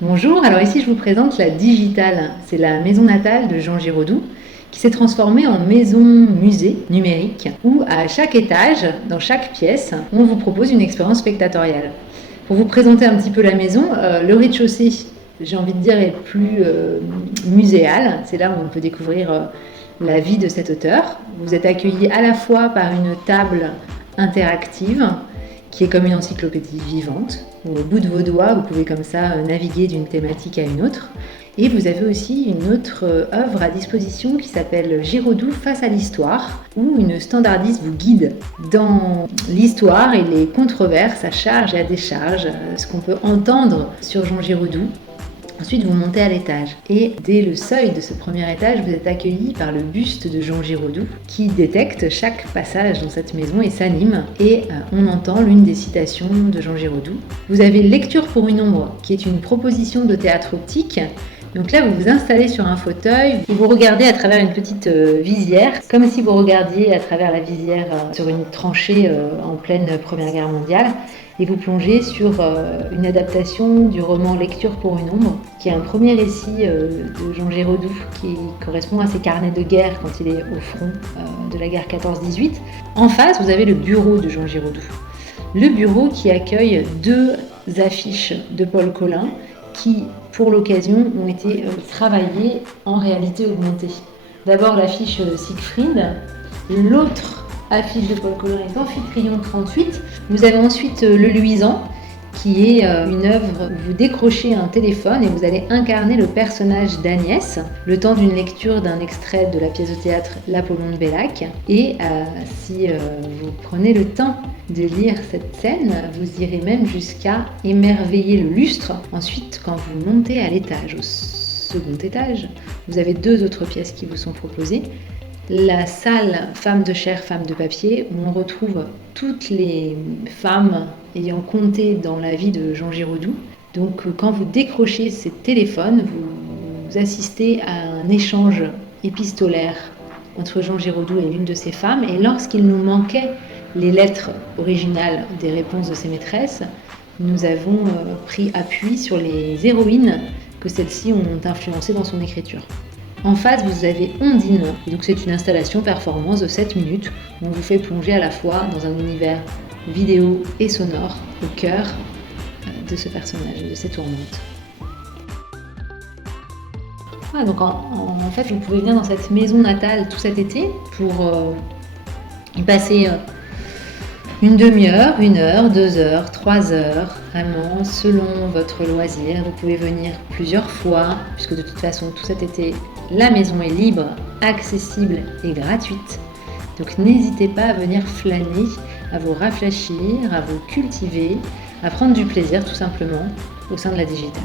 Bonjour, alors ici je vous présente la Digitale. C'est la maison natale de Jean Giraudoux qui s'est transformée en maison musée numérique où à chaque étage, dans chaque pièce, on vous propose une expérience spectatoriale. Pour vous présenter un petit peu la maison, le rez-de-chaussée, j'ai envie de dire, est plus muséal. C'est là où on peut découvrir la vie de cet auteur. Vous êtes accueillis à la fois par une table interactive qui est comme une encyclopédie vivante. Au bout de vos doigts, vous pouvez comme ça naviguer d'une thématique à une autre. Et vous avez aussi une autre œuvre à disposition qui s'appelle Giraudoux face à l'histoire, où une standardiste vous guide dans l'histoire et les controverses à charge et à décharge, ce qu'on peut entendre sur Jean Giraudoux. Ensuite, vous montez à l'étage et dès le seuil de ce premier étage, vous êtes accueilli par le buste de Jean Giraudoux qui détecte chaque passage dans cette maison et s'anime et on entend l'une des citations de Jean Giraudoux. Vous avez Lecture pour une ombre qui est une proposition de théâtre optique. Donc là, vous vous installez sur un fauteuil et vous regardez à travers une petite visière, comme si vous regardiez à travers la visière sur une tranchée en pleine Première Guerre mondiale. Et vous plongez sur une adaptation du roman Lecture pour une ombre, qui est un premier récit de Jean Giraudoux qui correspond à ses carnets de guerre quand il est au front de la guerre 14-18. En face, vous avez le bureau de Jean Giraudoux. Le bureau qui accueille deux affiches de Paul Colin qui, pour l'occasion, ont été travaillées en réalité augmentée. D'abord l'affiche Siegfried, l'autre affiche de Paul Colin est Amphitryon 38. Vous avez ensuite Le Luisant, qui est une œuvre où vous décrochez un téléphone et vous allez incarner le personnage d'Agnès, le temps d'une lecture d'un extrait de la pièce de théâtre L'Apollon de Bellac. Et si vous prenez le temps de lire cette scène, vous irez même jusqu'à émerveiller le lustre. Ensuite, quand vous montez à l'étage, au second étage, vous avez deux autres pièces qui vous sont proposées. La salle Femmes de chair, femmes de papier, où on retrouve toutes les femmes ayant compté dans la vie de Jean Giraudoux. Donc quand vous décrochez ces téléphones, vous assistez à un échange épistolaire entre Jean Giraudoux et l'une de ses femmes. Et lorsqu'il nous manquait les lettres originales des réponses de ses maîtresses, nous avons pris appui sur les héroïnes que celles-ci ont influencées dans son écriture. En face, vous avez Ondine, donc c'est une installation performance de 7 minutes où on vous fait plonger à la fois dans un univers vidéo et sonore au cœur de ce personnage, de cette tourmente. Voilà, donc en fait, vous pouvez venir dans cette maison natale tout cet été pour y passer une demi-heure, 1 heure, 2 heures, 3 heures, vraiment selon votre loisir. Vous pouvez venir plusieurs fois, puisque de toute façon tout cet été, la maison est libre, accessible et gratuite. Donc n'hésitez pas à venir flâner, à vous rafraîchir, à vous cultiver, à prendre du plaisir tout simplement au sein de la Digitale.